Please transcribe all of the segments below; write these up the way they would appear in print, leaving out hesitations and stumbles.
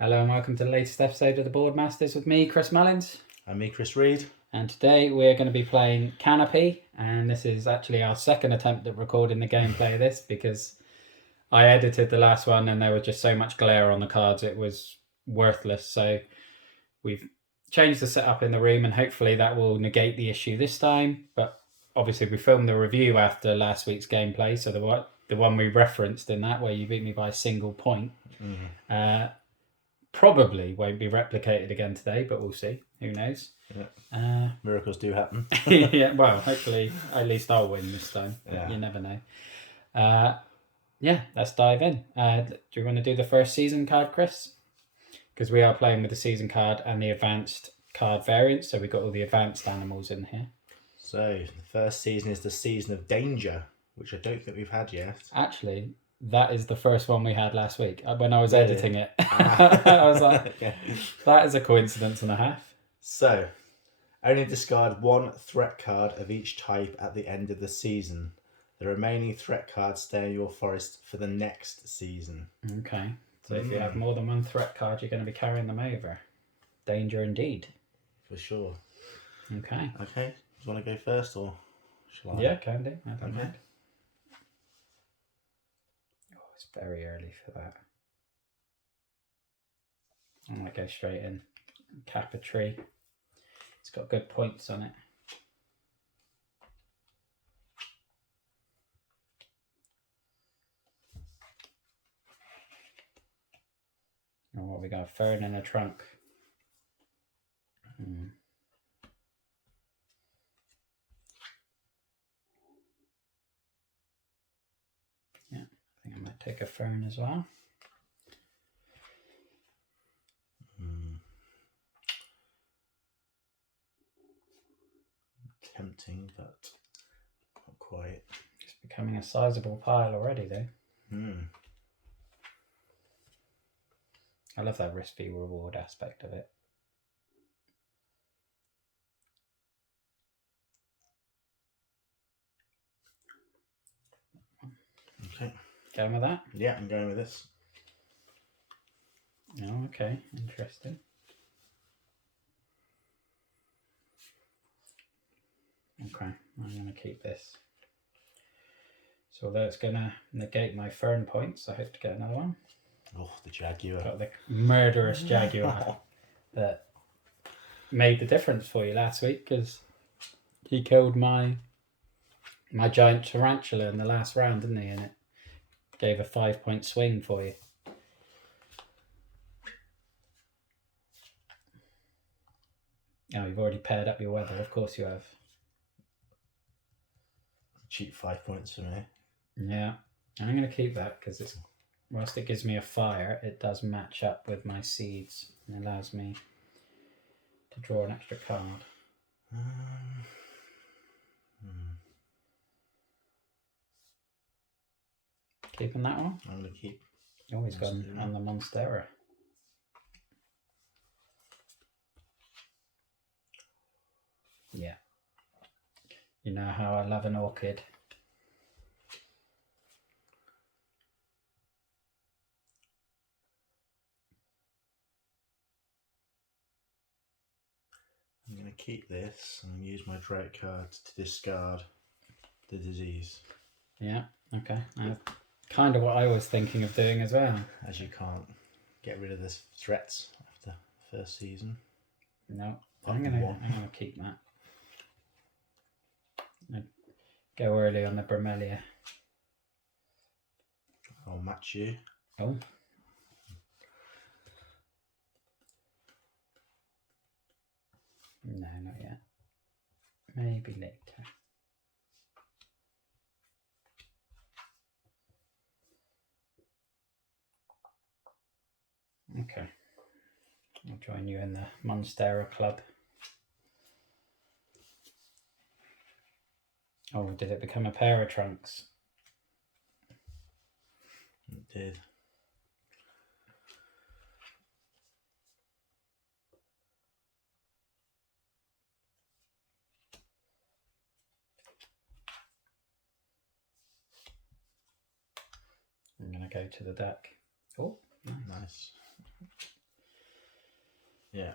Hello and welcome to the latest episode of the Boardmasters with me, Chris Mullins. And me, Chris Reed. And today we're going to be playing Canopy, and this is actually our second attempt at recording the gameplay of this because I edited the last one and there was just so much glare on the cards it was worthless. So we've changed the setup in the room and hopefully that will negate the issue this time. But obviously we filmed the review after last week's gameplay, so the one we referenced in that where you beat me by a single point. Probably won't be replicated again today, but we'll see. Who knows? Yeah. Miracles do happen. Yeah, well, hopefully at least I'll win this time. Yeah. You never know. Yeah, let's dive in. Do you want to do the first season card, Chris? Because we are playing with the season card and the advanced card variant, so we've got all the advanced animals in here. So, the first season is the Season of Danger, which I don't think we've had yet. Actually, that is the first one we had last week. When I was editing it, I was like, that is a coincidence and a half. So, only discard one threat card of each type at the end of the season. The remaining threat cards stay in your forest for the next season. Okay. So if you have more than one threat card, you're going to be carrying them over. Danger indeed. For sure. Okay. Okay. Do you want to go first or shall I? Yeah, can do. I don't mind. Oh, it's very early for that. I might go straight in. Cap a tree. It's got good points on it. Oh, what we got? A fern in a trunk. Yeah, I think I might take a fern as well. Tempting, but not quite. It's becoming a sizable pile already, though. I love that risk v reward aspect of it. Okay. Going with that? Yeah, I'm going with this. Oh, okay. Interesting. Okay, I'm going to keep this. So although it's going to negate my fern points, I hope to get another one. Oh, the Jaguar. Got the murderous Jaguar that made the difference for you last week because he killed my giant tarantula in the last round, didn't he? And it gave a 5-point swing for you. Oh, you've already paired up your weather. Of course you have. Cheap 5 points for me. Yeah, I'm going to keep that because it's, whilst it gives me a fire, it does match up with my seeds and allows me to draw an extra card. Keeping that one? I'm going to keep. Oh, he's gone on the Monstera. Yeah. You know how I love an orchid. I'm going to keep this and use my drought card to discard the disease. Yeah, okay. Kind of what I was thinking of doing as well. As you can't get rid of the threats after the first season. No, I'm gonna keep that. I'd go early on the Bromelia. I'll match you. Oh. No, not yet. Maybe later. Okay. I'll join you in the Monstera Club. Oh, did it become a pair of trunks? It did. I'm going to go to the deck. Oh, nice. Yeah.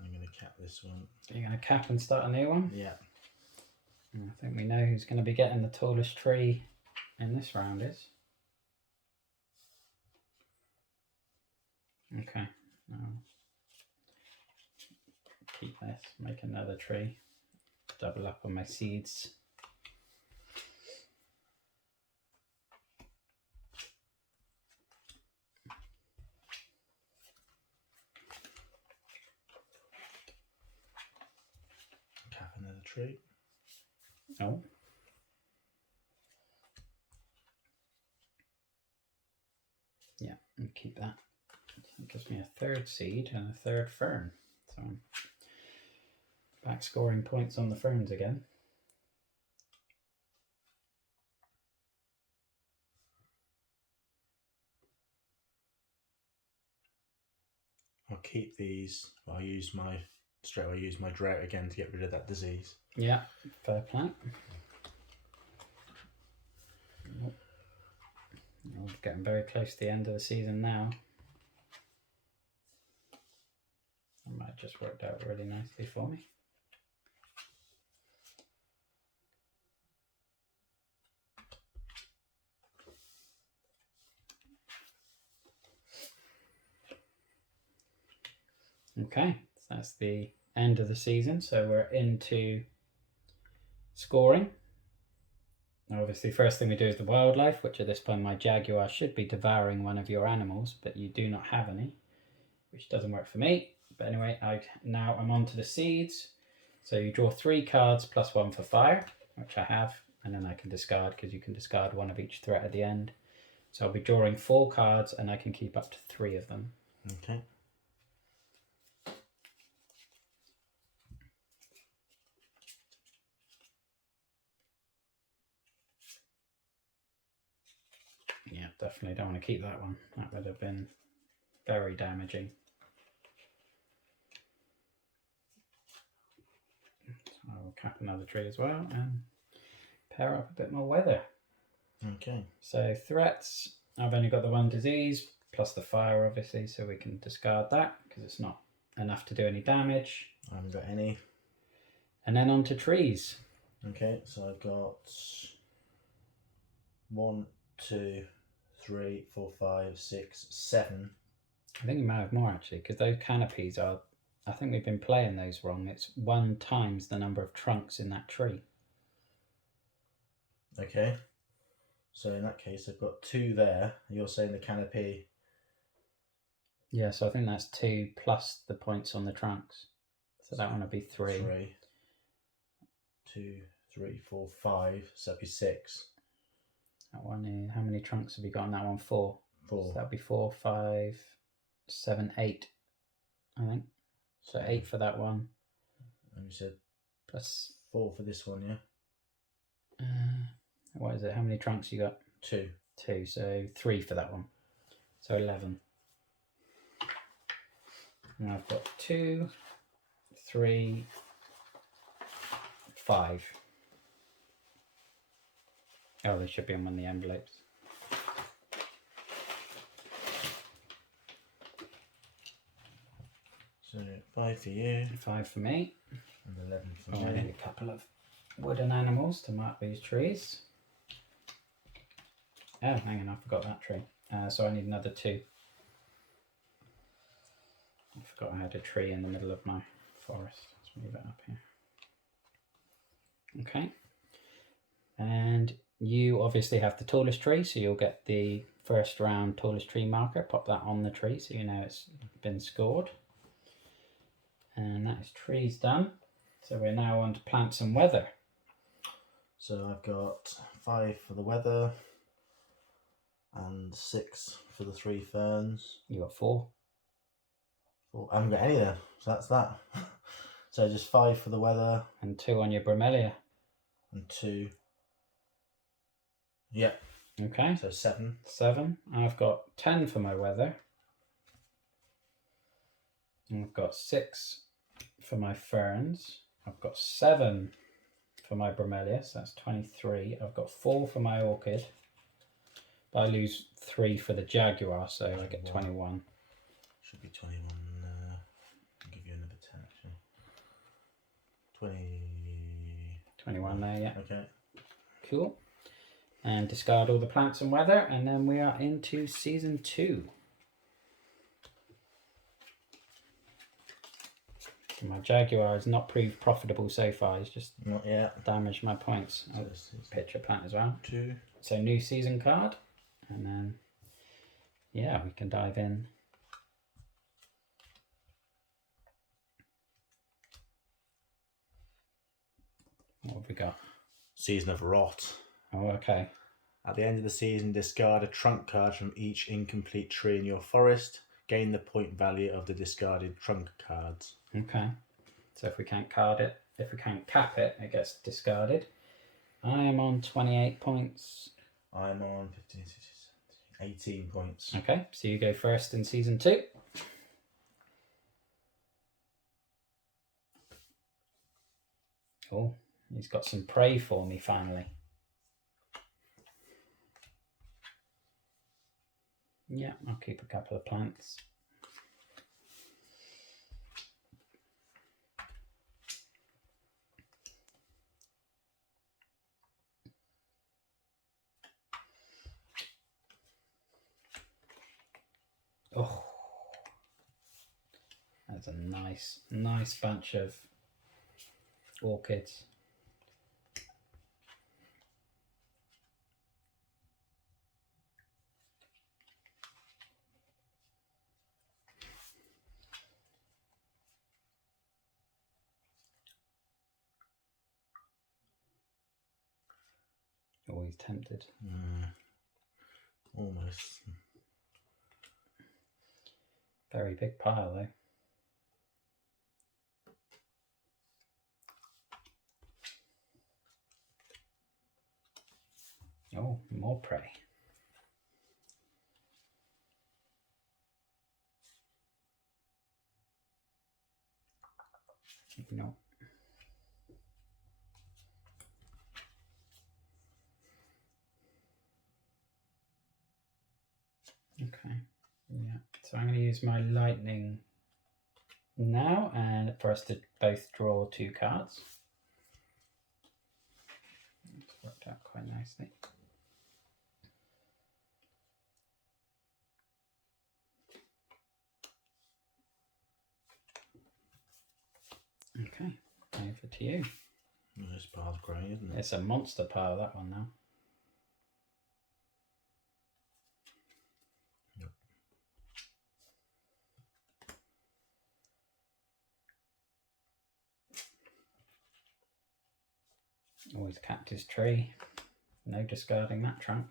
I'm going to cap this one. You're going to cap and start a new one? Yeah. And I think we know who's going to be getting the tallest tree in this round is. Okay. Now keep this, make another tree. Double up on my seeds. Cap another tree. Oh. Yeah, and keep that. It gives me a third seed and a third fern. So I'm back scoring points on the ferns again. I'll keep these. I'll use my drought again to get rid of that disease. Yeah, fair play. We're getting very close to the end of the season now. That might have just worked out really nicely for me. Okay, so that's the end of the season. So we're into scoring. Now obviously, first thing we do is the wildlife, which at this point my jaguar should be devouring one of your animals, but you do not have any, which doesn't work for me. But anyway, I'm on to the seeds. So you draw 3 cards plus 1 for fire, which I have, and then I can discard because you can discard one of each threat at the end. So I'll be drawing 4 cards and I can keep up to 3 of them. Okay. Yeah, definitely don't want to keep that one. That would have been very damaging. So I'll cap another tree as well and pair up a bit more weather. Okay. So threats, I've only got the 1 disease plus the fire obviously, so we can discard that because it's not enough to do any damage. I haven't got any. And then on to trees. Okay, so I've got 1, 2, 3, 4, 5, 6, 7. I think you might have more actually, because those canopies are, I think we've been playing those wrong. It's 1 times the number of trunks in that tree. Okay. So in that case, I've got 2 there. You're saying the canopy. Yeah, so I think that's 2 plus the points on the trunks. So that one would be 3. 3. 2, 3, 4, 5. So that'd be 6. That one is, how many trunks have you got on that one? 4. 4. So that'd be 4, 5, 7, 8, I think. So 8 for that one. And you said Plus 4 for this one, yeah? What is it? How many trunks you got? 2. 2, so 3 for that one. So 11. And I've got 2, 3, 5. Oh, they should be on one of the envelopes. So 5 for you 5 for me. and 11 for Oh, I me. need a couple of wooden animals to mark these trees. Oh, hang on, I forgot that tree. So I need another 2. I forgot I had a tree in the middle of my forest. Let's move it up here. Okay. And you obviously have the tallest tree, so you'll get the first round tallest tree marker. Pop that on the tree so you know it's been scored. And that is trees done. So we're now on to plants and weather. So I've got 5 for the weather and 6 for the 3 ferns. You got 4. 4. I haven't got any there, so that's that. So just 5 for the weather And 2 on your bromelia. and 2. Yeah, Okay. so 7. 7. I've got 10 for my weather. And I've got 6 for my ferns. I've got 7 for my bromelia, so that's 23. I've got 4 for my orchid. But I lose 3 for the jaguar, so I get 21. Should be 21. I'll give you another 10 actually. 20. 21 there, yeah. Okay. Cool. And discard all the plants and weather, and then we are into season 2. My Jaguar has not proved profitable so far. He's just not yet damaged my points. I'll pitch a plant as well. 2. So new season card, and then yeah, we can dive in. What have we got? Season of Rot. Oh, okay. At the end of the season, discard a trunk card from each incomplete tree in your forest. Gain the point value of the discarded trunk cards. Okay. So if we can't card it, if we can't cap it, it gets discarded. I am on 28 points. I'm on 15, 16, 17, 18 points. Okay, so you go first in season 2. Oh, he's got some prey for me finally. Yeah, I'll keep a couple of plants. Oh, that's a nice bunch of orchids. Always tempted. Almost. Very big pile though. Oh, more prey. No. Okay. Yeah. So I'm going to use my lightning now, and for us to both draw 2 cards. It's worked out quite nicely. Okay, over to you. This pile's growing, isn't it? It's a monster pile, that one now. Yep. Always capped his tree. No discarding that trunk.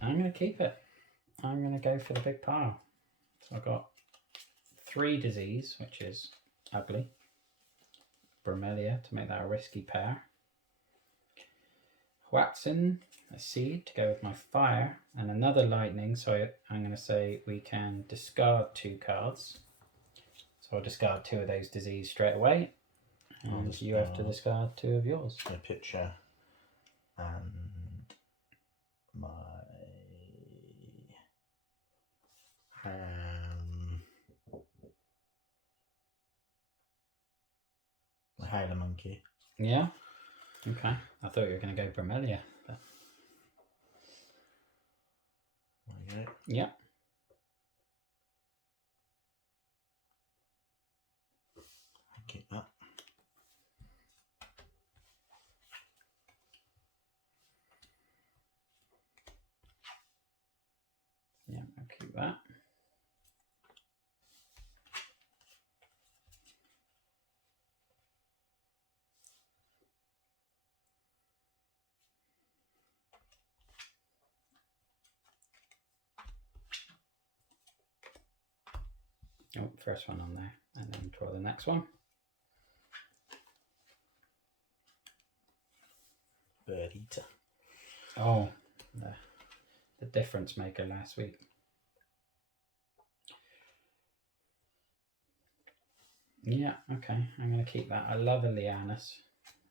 I'm going to keep it. I'm going to go for the big pile. So I've got 3 disease, which is ugly. Bromelia to make that a risky pair. Watson, a seed to go with my fire, and another lightning. So I'm going to say we can discard 2 cards. So I'll discard 2 of those disease straight away. And you have to discard 2 of yours. A picture and my Howler Monkey. Yeah? Okay. I thought you were going to go Bromelia. But... Okay. Yeah. Keep that. Yeah, I'll keep that. Oh, first one on there, and then draw the next one. Bird Eater. Oh, the difference maker last week. Yeah, okay, I'm going to keep that. I love a Lianus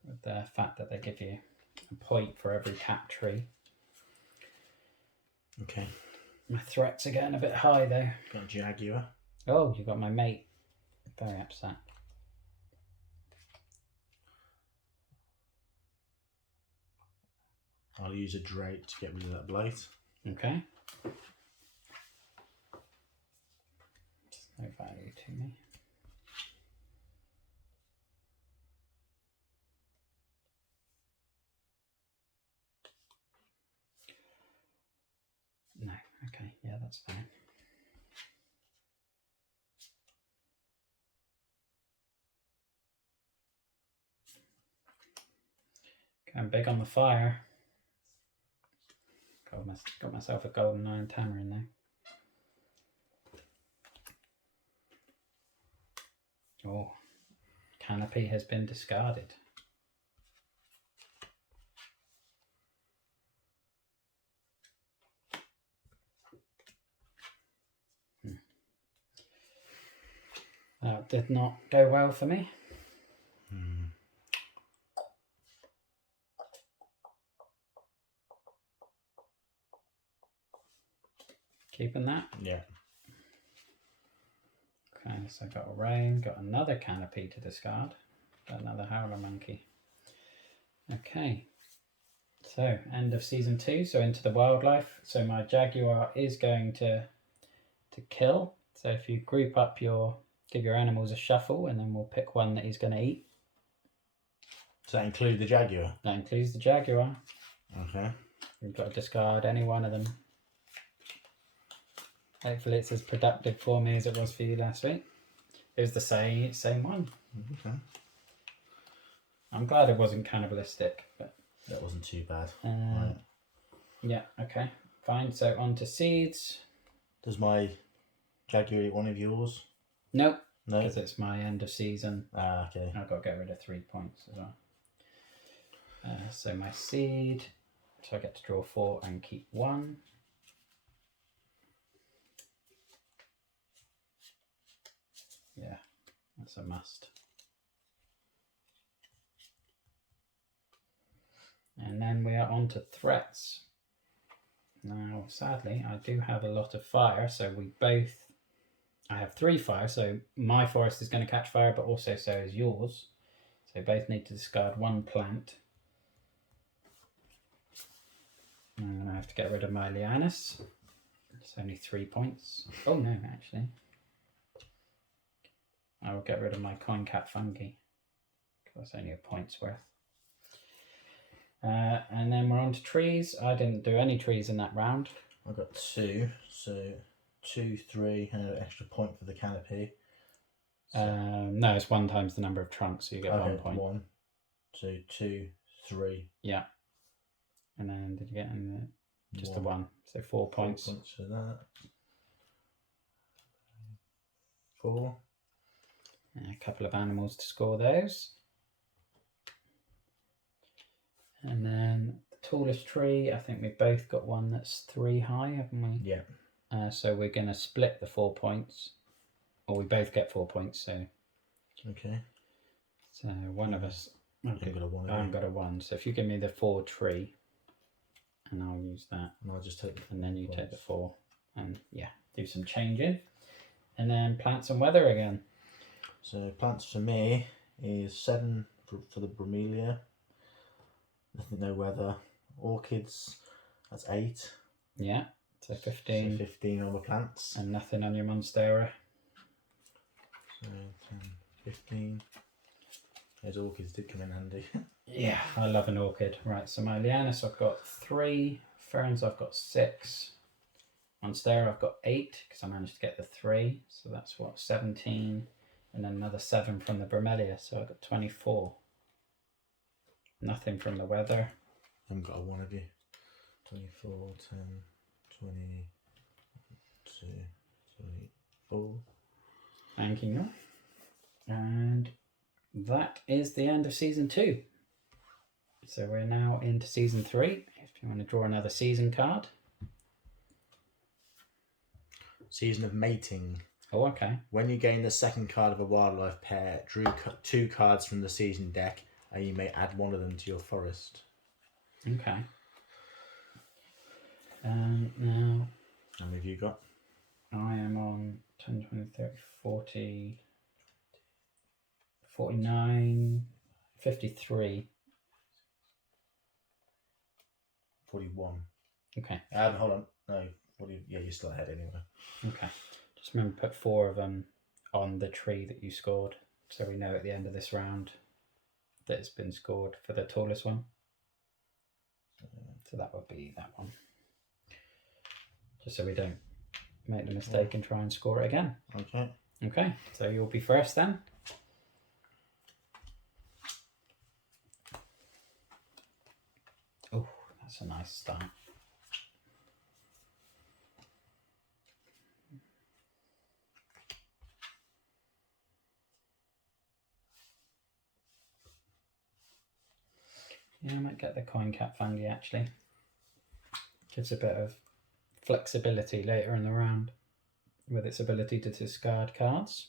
with the fact that they give you a point for every cap tree. Okay. My threats are getting a bit high though. Got a jaguar. Oh, you got my mate. Very upset. I'll use a drake to get rid of that blight. Okay. Just no value to me. No. Okay. Yeah, that's fine. Going big on the fire. Got myself a golden iron tammer in there. Oh, Canopy has been discarded. That did not go well for me. Keeping that. Yeah. Okay, so got a rain, got another Canopy to discard, got another howler monkey. Okay, so end of season 2, so into the wildlife. So my jaguar is going to kill. So if you group up give your animals a shuffle, and then we'll pick one that he's going to eat. Does that include the jaguar? That includes the jaguar. Okay. You've got to discard any one of them. Hopefully it's as productive for me as it was for you last week. It was the same one. Okay. I'm glad it wasn't cannibalistic, but that wasn't too bad. Right. Yeah. Okay. Fine. So on to seeds. Does my jaguar eat one of yours? Nope. No. Because it's my end of season. Ah, okay. I've got to get rid of 3 points as well. So my seed. So I get to draw 4 and keep 1. Yeah, that's a must. And then we are on to threats. Now, sadly, I do have a lot of fire, so I have 3 fire, so my forest is going to catch fire, but also so is yours. So both need to discard 1 plant. I'm going to have to get rid of my lianas. It's only 3 points. Oh no, actually. I will get rid of my coin cap fungi. That's only a point's worth. And then we're on to trees. I didn't do any trees in that round. I got 2, so 2, 3, and an extra point for the canopy. So, no, it's 1 times the number of trunks, so you get 1 point. 1, so 2, 3. Yeah. And then did you get in just the 1? So 4 points. 4 points for that. 4. A couple of animals to score those. And then the tallest tree, I think we've both got one that's 3 high, haven't we? Yeah. So we're going to split the 4 points. Or we both get 4 points, so. Okay. So one of us. Okay. Got a 1. I've got a 1. So if you give me the 4 tree, and I'll use that. And I'll just take. And then you take the 4. And yeah, do some changing. And then plants and weather again. So plants for me is 7 for the bromelia. Nothing, no weather. Orchids, that's 8. Yeah, so 15. So 15 on the plants. And nothing on your monstera. So 10, 15. Those orchids did come in handy. Yeah, I love an orchid. Right, so my lianas I've got 3. Ferns I've got 6. Monstera I've got 8 because I managed to get the 3. So that's what, 17. And then another 7 from the bromelia. So I've got 24. Nothing from the weather. I haven't got a 1 of you. 24, 10, 20, 2, 3, 4. Thank you. And that is the end of season 2. So we're now into season 3. If you want to draw another season card. Season of mating. Oh, okay. When you gain the second card of a wildlife pair, drew 2 cards from the season deck, and you may add 1 of them to your forest. Okay. Now How many have you got? I am on 10, 20, 30, 40, 49, 53. 41. Okay. Hold on. No, 40. Yeah, you're still ahead anyway. Okay. Just remember put 4 of them on the tree that you scored, so we know at the end of this round that it's been scored for the tallest one. So that would be that one. Just so we don't make the mistake and try and score it again. Okay. Okay, so you'll be first then. Oh, that's a nice start. Yeah, I might get the coin cap fungi actually. Gives a bit of flexibility later in the round with its ability to discard cards.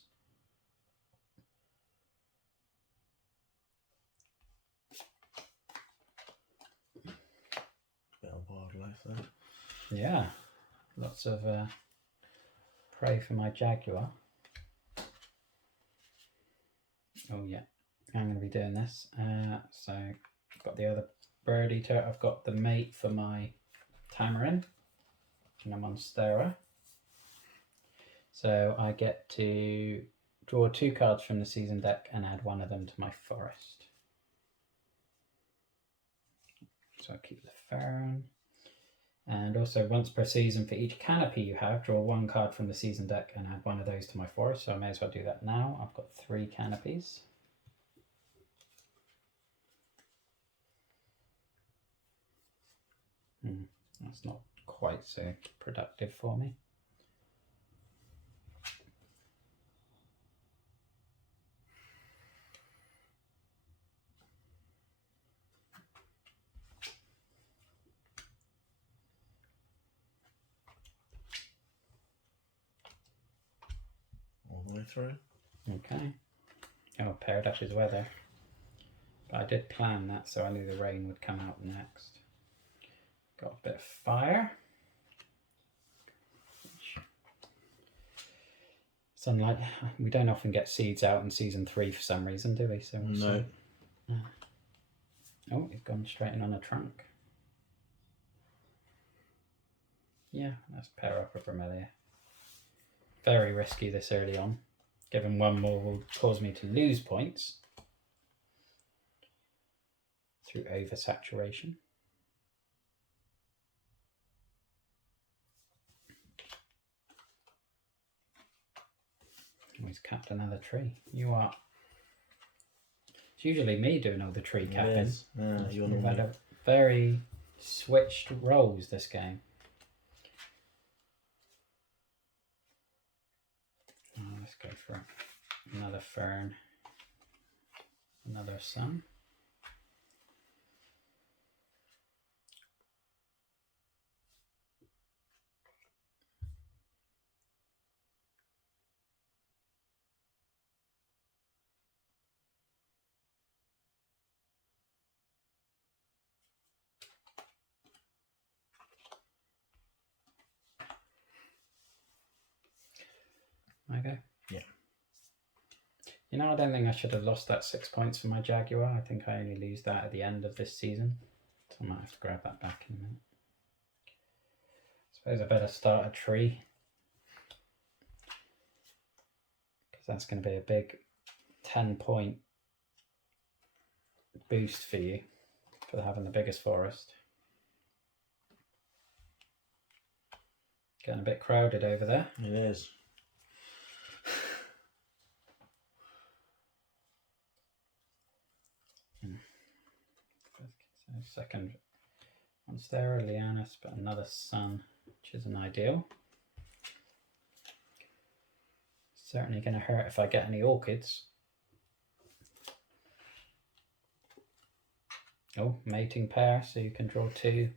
Bit of wildlife there. Yeah, lots of prey for my jaguar. Oh yeah, I'm going to be doing this. So I've got the other bird eater. I've got the mate for my tamarin, and I'm on Stera. So I get to draw 2 cards from the season deck and add 1 of them to my forest. So I keep the fern. And also once per season for each canopy you have, draw 1 card from the season deck and add 1 of those to my forest. So I may as well do that now. I've got 3 canopies. That's not quite so productive for me. All the way through. Okay. Oh, paired up is weather. But I did plan that, so I knew the rain would come out next. Got a bit of fire. Sunlight. We don't often get seeds out in season 3 for some reason, do we? So No. Oh, it's gone straight in on a trunk. Yeah, let's pair up with Bromelia. Very risky this early on. Given 1 more will cause me to lose points through oversaturation. Oh, he's capped another tree. You are. It's usually me doing all the tree capping. You've had a very switched roles this game. Oh, let's go for another fern, another sun. Okay. Yeah. You know, I don't think I should have lost that 6 points for my Jaguar. I think I only lose that at the end of this season. So I might have to grab that back in a minute. I suppose I better start a tree. Because that's going to be a big 10-point boost for you for having the biggest forest. Getting a bit crowded over there. It is. Second one's there, Lianis, but another sun, which isn't ideal. Certainly going to hurt if I get any orchids. Oh, mating pair, so you can draw 2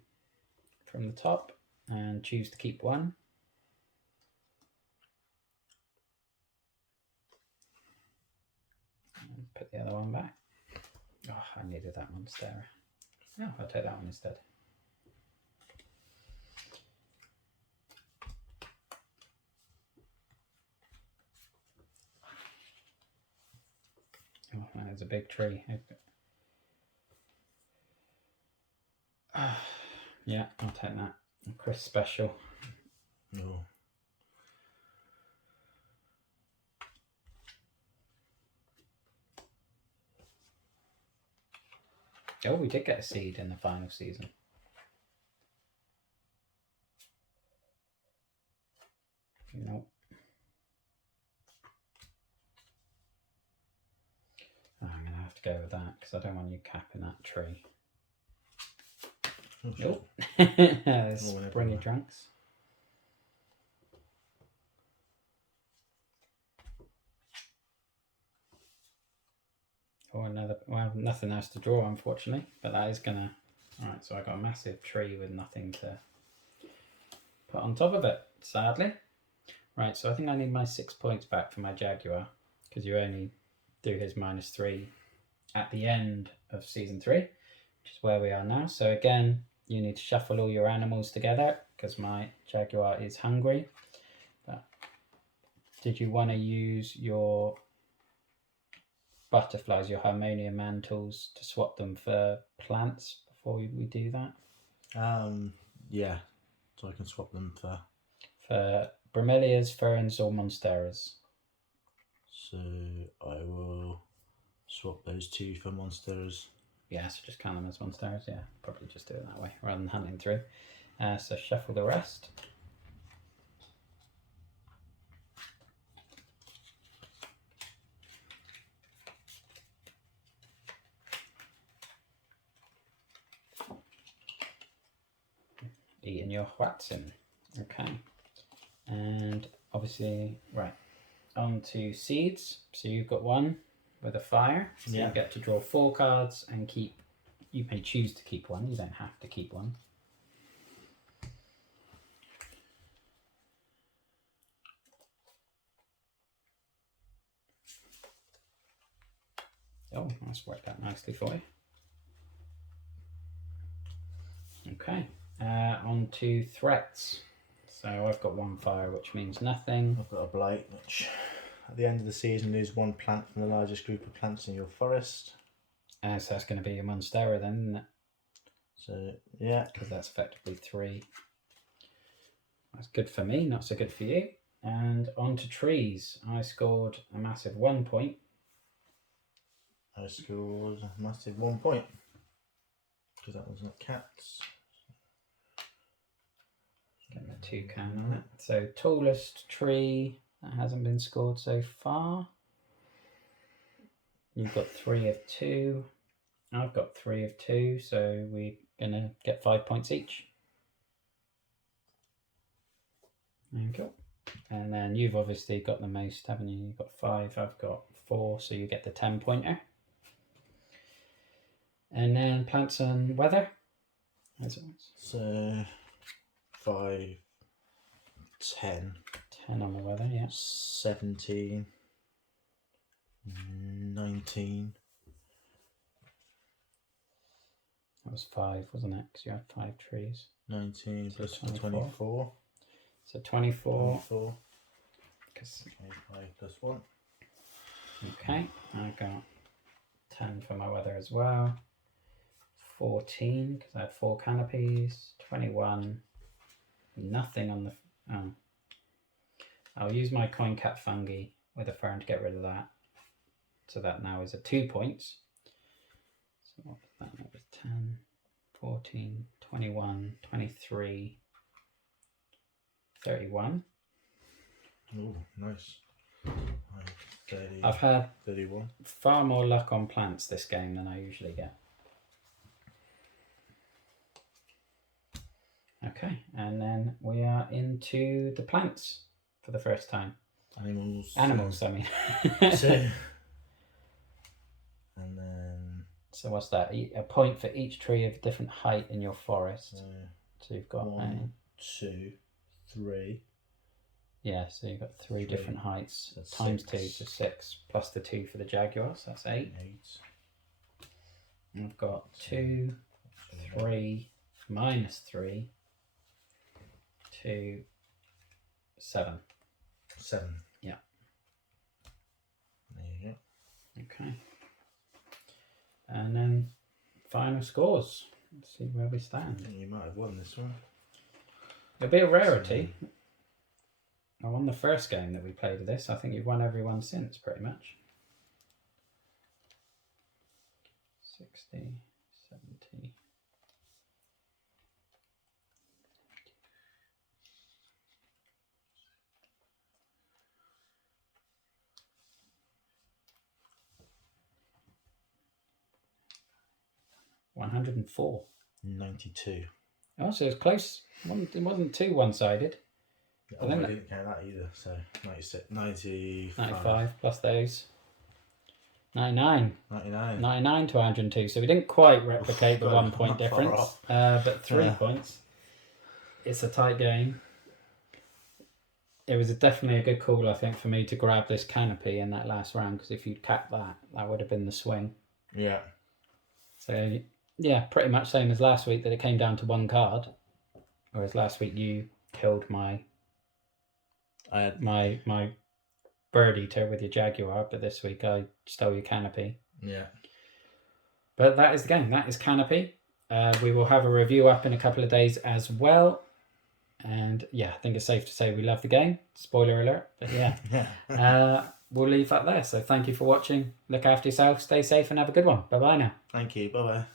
from the top and choose to keep 1. And put the other one back. Oh, I needed that one, Stera. No, I'll take that one instead. There's a big tree. Yeah, I'll take that. Chris special. No. Oh, we did get a seed in the final season. Nope. Oh, I'm going to have to go with that because I don't want you capping that tree. Nope. Bring your drunks. Oh, another. Well, nothing else to draw, unfortunately. But that is gonna. All right, so I got a massive tree with nothing to put on top of it. Sadly. Right, so I think I need my 6 points back for my Jaguar because you only do his -3 at the end of season 3, which is where we are now. So again, you need to shuffle all your animals together because my Jaguar is hungry. But did you want to use your butterflies, your Harmonia mantles, to swap them for plants before we do that? Yeah. So I can swap them for bromelias, ferns, or monsteras. So I will swap those 2 for monsters. Yeah, so just count them as monsteras. Yeah, probably just do it that way rather than hunting through. So shuffle the rest. Eating your Watson. Okay. And obviously, right, on to seeds. So you've got one with a fire. So you get to draw 4 cards and keep. You may choose to keep one. You don't have to keep one. Oh, that's worked out nicely for you. Okay, on to threats. So I've got 1 fire, which means nothing. I've got a blight, which at the end of the season lose 1 plant from the largest group of plants in your forest. So that's going to be a Monstera then, isn't it? So yeah, because that's effectively 3. That's good for me, not so good for you. And on to trees. I scored a massive 1 point. I scored a massive 1 point because that wasn't cats. Getting a toucan on it. So tallest tree that hasn't been scored so far. You've got 3 of 2. I've got 3 of 2, so we're gonna get 5 points each. Okay. And then you've obviously got the most, haven't you? You've got 5, I've got 4, so you get the 10 pointer. And then plants and weather, as always. So 5, 10. 10 on the weather, yeah. 17, 19. That was 5, wasn't it? Because you had 5 trees. 19 So plus 24. 24. So 24. 24. Cause, Okay, 5 plus 1. okay, I got 10 for my weather as well. 14, because I had 4 canopies. 21. Nothing on the... Oh. I'll use my coin cap fungi with a fern to get rid of that. So that now is a 2 points. So what was that? That was 10, 14, 21, 23, 31. Oh, nice. 30, I've had 31. far more luck on plants this game than I usually get. Okay, and then we are into the plants for the first time. Animals. Animals, I mean. So, and then. So what's that? A point for each tree of different height in your forest. So you've got 1, 2, 3. Yeah, so you've got 3 different heights. That's times 6. 2, so 6, plus the 2 for the Jaguar, so that's 8. 8. And I've got 2, 3, minus 3, 2, 7. 7. Yeah. There you go. Okay. and then final scores. Let's see where we I stand. think you might have won this one. It'll be a rarity. I won the first game that we played of this. I think you've won every one since, pretty much. 60, 70. $104. 92. Oh, so it's close. It wasn't too one-sided. I didn't count that either. So 96, 95. 95 plus those. 99. 99. 99 to 102. So we didn't quite replicate the 1 point not far difference, but 3 Yeah. points. It's a tight game. It was definitely a good call, I think, for me to grab this Canopy in that last round, because if you'd capped that, that would have been the swing. Yeah. So, yeah, pretty much same as last week, that it came down to one card. Whereas last week you killed my bird eater with your Jaguar, but this week I stole your Canopy. Yeah. But that is the game. That is Canopy. We will have a review up in a couple of days as well. And yeah, I think it's safe to say we love the game. Spoiler alert. But yeah, we'll leave that there. So thank you for watching. Look after yourself. Stay safe and have a good one. Bye-bye now. Thank you. Bye-bye.